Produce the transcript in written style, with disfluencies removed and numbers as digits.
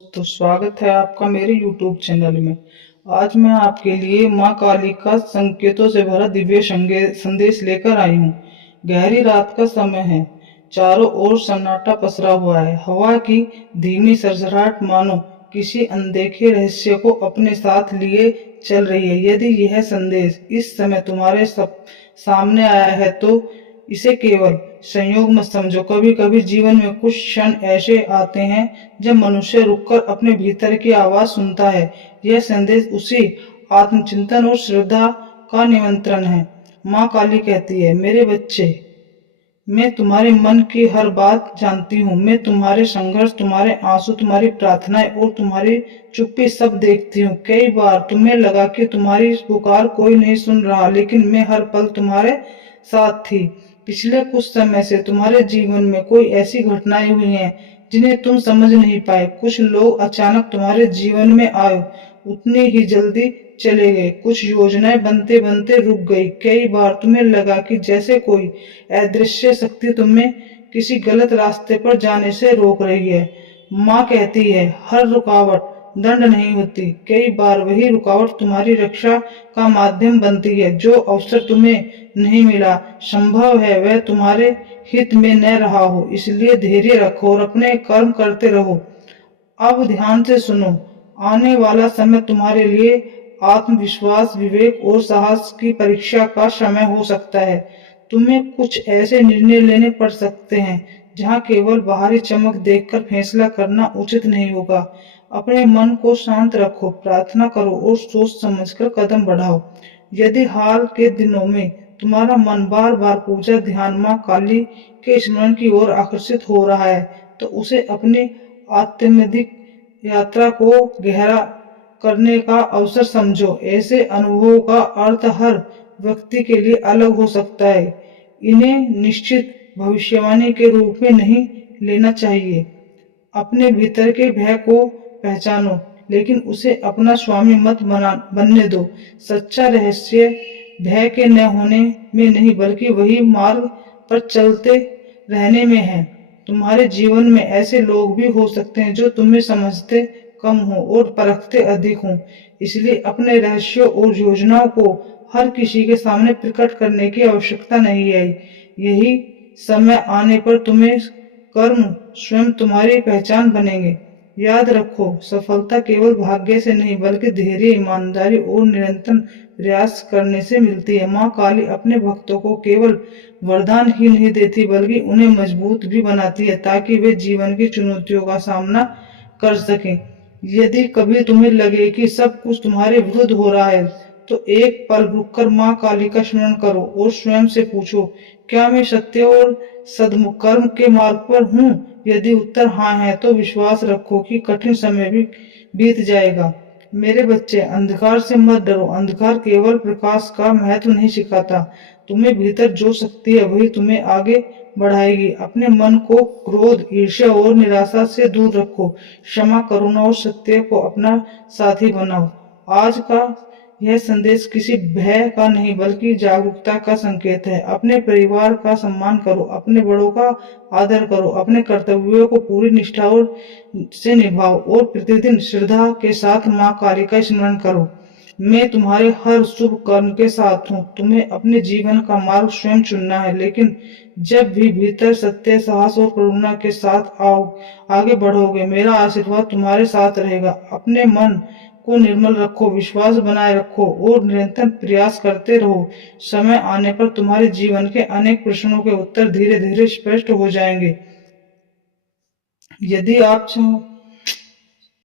तो स्वागत है आपका मेरे YouTube चैनल में। आज मैं आपके लिए माँ काली का संकेतों से भरा दिव्य संदेश लेकर आई हूँ। गहरी रात का समय है, चारों ओर सन्नाटा पसरा हुआ है। हवा की धीमी सरसराहट मानो किसी अनदेखे रहस्य को अपने साथ लिए चल रही है। यदि यह संदेश इस समय तुम्हारे सामने आया है तो इसे केवल संयोग मत समझो। कभी कभी जीवन में कुछ क्षण ऐसे आते हैं जब मनुष्य रुककर अपने भीतर की आवाज सुनता है। यह संदेश उसी आत्मचिंतन और श्रद्धा का निमंत्रण है। माँ काली कहती है, मेरे बच्चे, मैं तुम्हारे मन की हर बात जानती हूँ। मैं तुम्हारे संघर्ष, तुम्हारे आंसू, तुम्हारी प्रार्थनाएं और तुम्हारी चुप्पी सब देखती हूँ। कई बार तुम्हें लगा कि तुम्हारी पुकार कोई नहीं सुन रहा, लेकिन मैं हर पल तुम्हारे साथ थी। पिछले कुछ समय से तुम्हारे जीवन में कोई ऐसी घटनाएं हुई हैं जिन्हें तुम समझ नहीं पाए। कुछ लोग अचानक तुम्हारे जीवन में आए, उतनी ही जल्दी चले गए। कुछ योजनाएं बनते बनते रुक गई। कई बार तुम्हें लगा कि जैसे कोई अदृश्य शक्ति तुम्हें किसी गलत रास्ते पर जाने से रोक रही है। माँ कहती है, हर रुकावट दंड नहीं होती। कई बार वही रुकावट तुम्हारी रक्षा का माध्यम बनती है। जो अवसर तुम्हें नहीं मिला, संभव है वह तुम्हारे हित में न रहा हो। इसलिए धैर्य रखो और अपने कर्म करते रहो। अब ध्यान से सुनो, आने वाला समय तुम्हारे लिए आत्मविश्वास, विवेक और साहस की परीक्षा का समय हो सकता है। तुम्हें कुछ ऐसे निर्णय लेने पड़ सकते हैं जहां केवल बाहरी चमक देखकर फैसला करना उचित नहीं होगा। अपने मन को शांत रखो, प्रार्थना करो और सोच समझकर कदम बढ़ाओ। यदि हाल के दिनों में तुम्हारा मन बार बार पूजा, ध्यान, माँ काली के स्मरण की ओर आकर्षित हो रहा है, तो उसे अपनी आत्मधिक यात्रा को गहरा करने का अवसर समझो। ऐसे अनुभवों का अर्थ हर व्यक्ति के लिए अलग हो सकता है। इन्हें निश्चित भविष्यवाणी के रूप में नहीं लेना चाहिए। अपने भीतर के भय को पहचानो, लेकिन उसे अपना स्वामी मत बनने दो। सच्चा रहस्य भय के न होने में नहीं, बल्कि वही मार्ग पर चलते रहने में है। तुम्हारे जीवन में ऐसे लोग भी हो सकते हैं जो तुम्हें समझते कम हो और परखते अधिक हो। इसलिए अपने रहस्यों और योजनाओं को हर किसी के सामने प्रकट करने की आवश्यकता नहीं है। यही समय आने पर तुम्हें कर्म स्वयं तुम्हारी पहचान बनेंगे। याद रखो, सफलता केवल भाग्य से नहीं, बल्कि धैर्य, ईमानदारी और निरंतर प्रयास करने से मिलती है। माँ काली अपने भक्तों को केवल वरदान ही नहीं देती, बल्कि उन्हें मजबूत भी बनाती है, ताकि वे जीवन की चुनौतियों का सामना कर सकें। यदि कभी तुम्हें लगे कि सब कुछ तुम्हारे विरुद्ध हो रहा है, तो एक पल रुककर माँ काली का स्मरण करो और स्वयं से पूछो, क्या मैं सत्य और सद्कर्म के मार्ग पर हूँ? यदि उत्तर हाँ है, तो विश्वास रखो कि कठिन समय भी बीत जाएगा। मेरे बच्चे, अंधकार से मत डरो। अंधकार केवल प्रकाश का महत्व नहीं सिखाता। तुम्हें भीतर जो शक्ति है वही तुम्हें आगे बढ़ाएगी। अपने मन को क्रोध, ईर्ष्या और निराशा से दूर रखो। क्षमा, करुणा और सत्य को अपना साथी बनाओ। आज का यह संदेश किसी भय का नहीं, बल्कि जागरूकता का संकेत है। अपने परिवार का सम्मान करो, अपने बड़ों का आदर करो, अपने कर्तव्यों को पूरी निष्ठा से निभाओ और प्रतिदिन श्रद्धा के साथ माँ काली का स्मरण करो। मैं तुम्हारे हर शुभ कर्म के साथ हूँ। तुम्हें अपने जीवन का मार्ग स्वयं चुनना है, लेकिन जब भी भीतर सत्य, साहस और करुणा के साथ आगे बढ़ोगे, मेरा आशीर्वाद तुम्हारे साथ रहेगा। अपने मन को निर्मल रखो, विश्वास बनाए रखो और निरंतर प्रयास करते रहो। समय आने पर तुम्हारे जीवन के अनेक प्रश्नों के उत्तर धीरे धीरे स्पष्ट हो जाएंगे। यदि आप चाहो